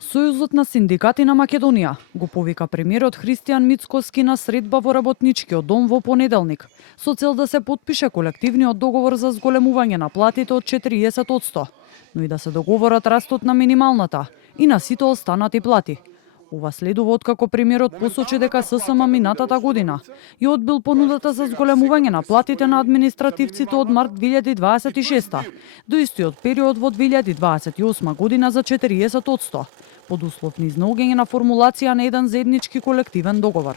Сојузот на синдикати на Македонија го повика премиерот Христијан Мицкоски на средба во работничкиот дом во понеделник, со цел да се потпише колективниот договор за зголемување на платите од 40%, но и да се договорат растот на минималната и на сите останати плати. Ова следува откако премиерот посочи дека ССМ минатата година ја одбил понудата за зголемување на платите на административците од март 2026 до истиот период во 2028 година за 40%, под услов низ наоѓање на формулација на еден заеднички колективен договор.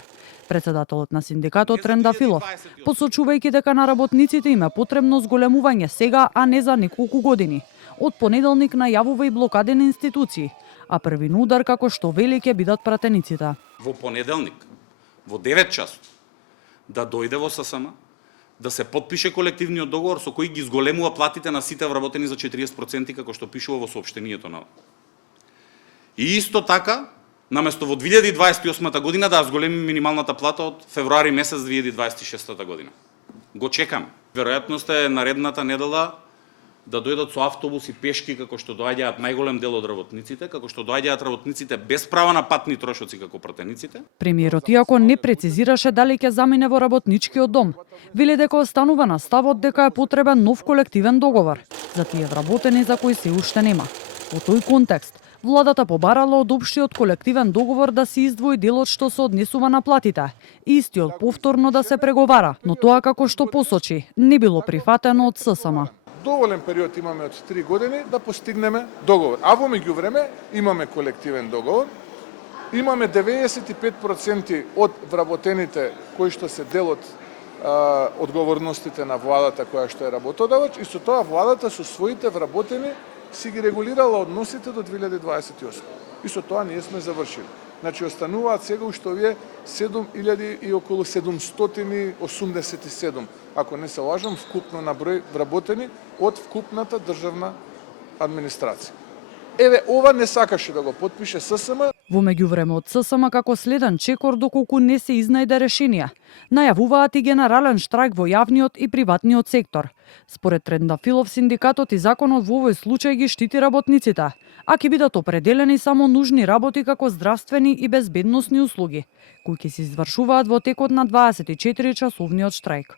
Председателот на синдикатот Трендафилов, посочувајќи дека на работниците им е потребно зголемување сега, а не за неколку години, од понеделник најавува и блокаде на институции, а првин удар, како што вели, ќе бидат пратениците. Во понеделник, во 9 часот, да дојде во ССМ, да се потпише колективниот договор со кој ги зголемува платите на сите вработени за 40%, како што пишува во соопштението на. И исто така, наместо во 2028 година да зголеми минималната плата од февруари месец 2026 година. Го чекам. Веројатноста е наредната недела да дојдат со автобуси пешки, како што доаѓаат најголем дел од работниците, како што доаѓаат работниците без права на патни трошоци како пратениците. Премиерот, иако не прецизираше дали ќе замине во работничкиот дом, вели дека останува на ставот дека е потребен нов колективен договор за тие вработени за кои се уште нема. Во тој контекст, владата побарала од општиот колективен договор да се издвои делот што се однесува на платите, и истиот повторно да се преговара, но тоа, како што посочи, не било прифатено од ССМ. Доволен период имаме од 3 години да постигнеме договор. А во меѓувреме имаме колективен договор. Имаме 95% од вработените кои што се дел од одговорностите на владата која што е работодавач, и со тоа владата со своите вработени си ги регулирала односите до 2028. И со тоа ние сме завршили. Значи остануваат сега уште овие 7000 и околу 787, ако не се лажам, вкупно на број вработени од вкупната државна администрација. Еве, ова не сакаше да го потпише ССМ. Во меѓувреме од ССМ како следен чекор доколку не се изнајде решение, најавуваат и генерален штрајк во јавниот и приватниот сектор. Според Трендафилов, синдикатот и законот во овој случај ги штити работниците, а ќе бидат определени само нужни работи како здравствени и безбедносни услуги, кои ќе се извршуваат во текот на 24-часовниот штрајк.